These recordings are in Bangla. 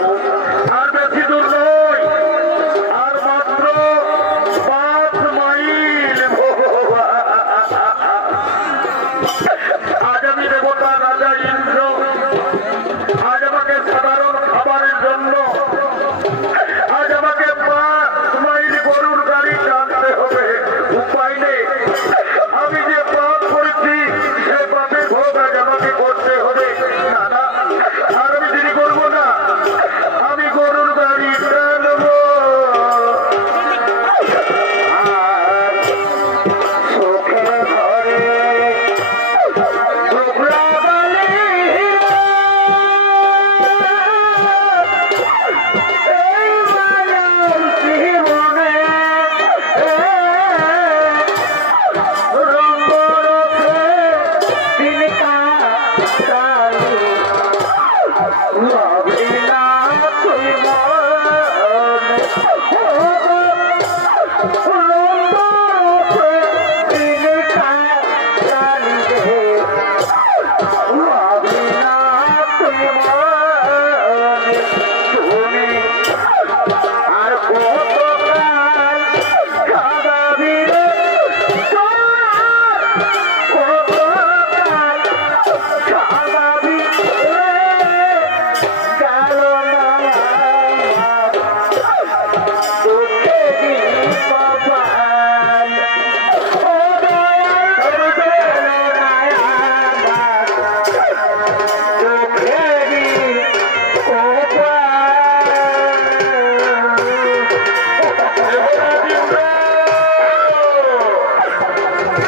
যাবো। আর বেশি দূর নয়, আর মাত্র 5 মাইল। আজ আমি দেবতা রাজা ইন্দ্র, আজ আমাকে সাধারণ খাবারের জন্য আজ আমাকে 5 মাইল গরুর গাড়ি টানতে হবে। উপায় নেই, আমি যে পাপ করেছি সে পাপের ভোগ আজ আমাকে করতে হবে। না না, আর আমি দেরি করবো না, আমি গরুর গাড়ি টানবো।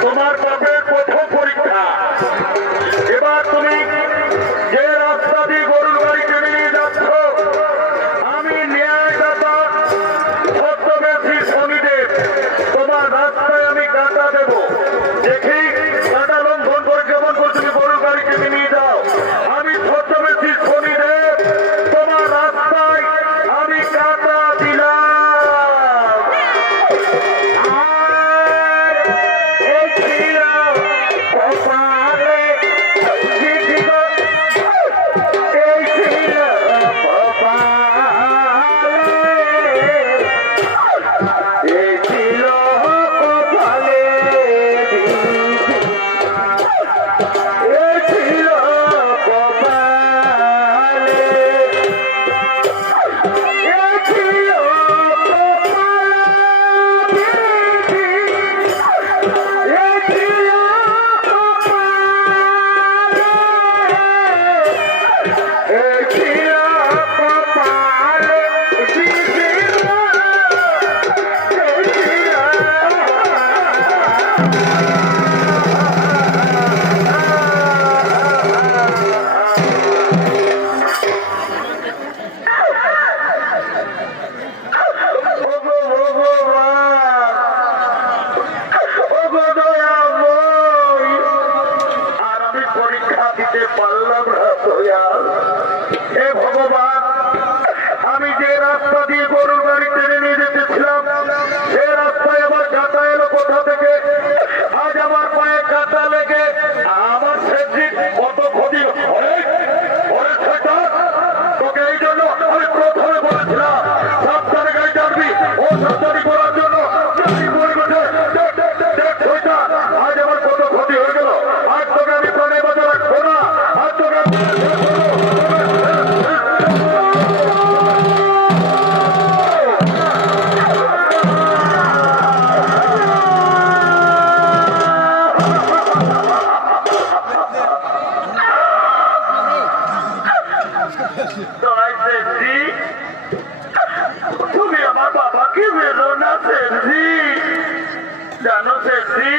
তোমার পাপের প্রথম পরীক্ষা। এবার তুমি যে রাস্তা দিয়ে গরুর গাড়ি টেনে নিয়ে যাচ্ছ, আমি ন্যায়দাতা ছদ্মবেশী শনিদেব তোমার রাস্তায় আমি কাঁটা দেব। দেখি কাঁটা লঙ্ঘন করে কেমন করে তুমি গরুর গাড়ি টেনে নিয়ে যাও। আমি ছদ্মবেশী শনিদেব তোমার রাস্তায় আমি কাঁটা দিলাম। আমি যে রাস্তা দিয়ে গরুর গাড়ি টেনে নিয়ে যেতেছিলাম সে রাস্তায় আমার কাঁটা এলো কোথা থেকে? আজ আমার পায়ে কাঁটা লেগে আমার সেদিন কত ক্ষতি তোকে এই জন্য আমি প্রথমে বলেছিলাম সাবধানে গাড়ি টানবি ও সাবধানি করার জন্য। আজ আমার কত ক্ষতি হয়ে গেল। আজ তোকে আমি প্রাণে বাঁচা রাখবো না। আজ তোকে তুমি আমার বাবাকে বেরো না সেনজি, জানো সেনজি